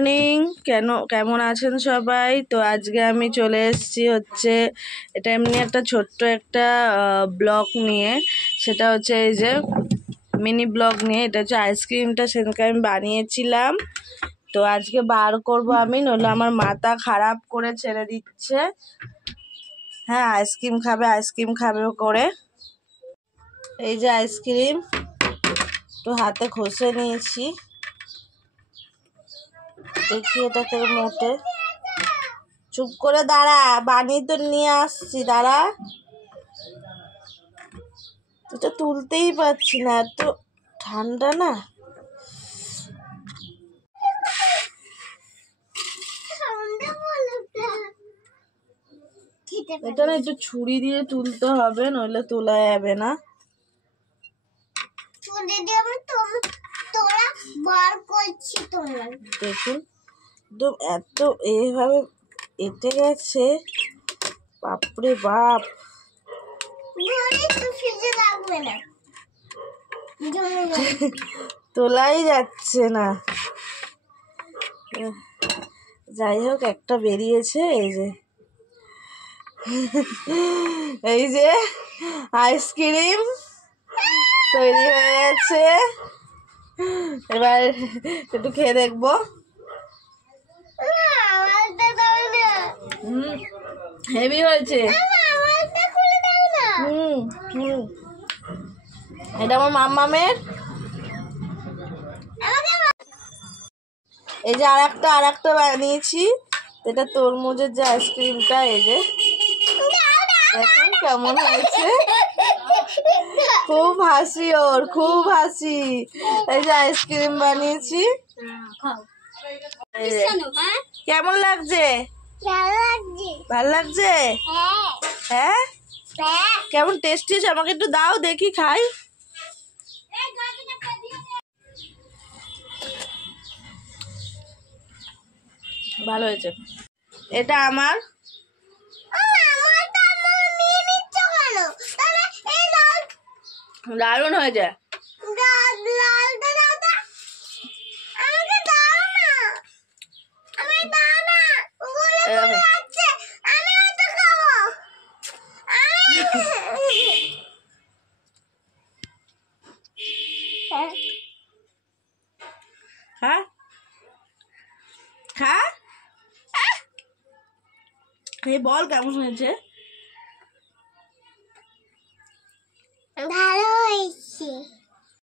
Morning. কেমন আছেন সবাই? তো আজকে আমি চলে এসেছি হচ্ছে এটা এমনি একটা ছোট্ট একটা ব্লগ নিয়ে। সেটা হচ্ছে এই যে মিনি ব্লগ নিয়ে। এটা হচ্ছে আইসক্রিমটা সেদিনকে আমি বানিয়েছিলাম, তো আজকে বার করব আমি, নইলে আমার মাথা খারাপ করে ছেড়ে দিচ্ছে। হ্যাঁ, আইসক্রিম খাবে করে। এই যে আইসক্রিম তো হাতে ঘষে নিয়েছি, দেখি এটাকে মোটে। চুপ করে দাঁড়া, বানিয়ে তো নিয়ে আসছি, দাঁড়া। এটা তুলতেই পারছি না, এত ঠান্ডা না। এটা না একটু ছুরি দিয়ে তুলতে হবে, নইলে তোলা যাবে না। দেখুন একদম এত এইভাবে এঁটে গেছে, বাপরে বাপ। তোলাই যাচ্ছে না। যাই হোক, একটা বেরিয়েছে। এই যে আইসক্রিম তৈরি হয়ে গেছে। এবার একটু খেয়ে দেখবো। হেভি হয়েছে। এটা আমার মাম্মামের। এই যে আর একটা বানিয়েছি, এটা তরমুজের যে আইসক্রিমটা। এই যে দেখুন কেমন হয়েছে। খুব হাসি ওর, খুব হাসি। এই যে আইসক্রিম বানিয়েছি। কেমন লাগছে? ভালো লাগছে? হ্যাঁ, কেমন টেস্টি হয়েছে? আমাকে একটু দাও, দেখি খাই। ভালো হয়েছে। এটা আমার। দারুণ হয়েছে। হ্যাঁ, খা। এই বল কেমন হয়েছে? ভালো হয়েছে।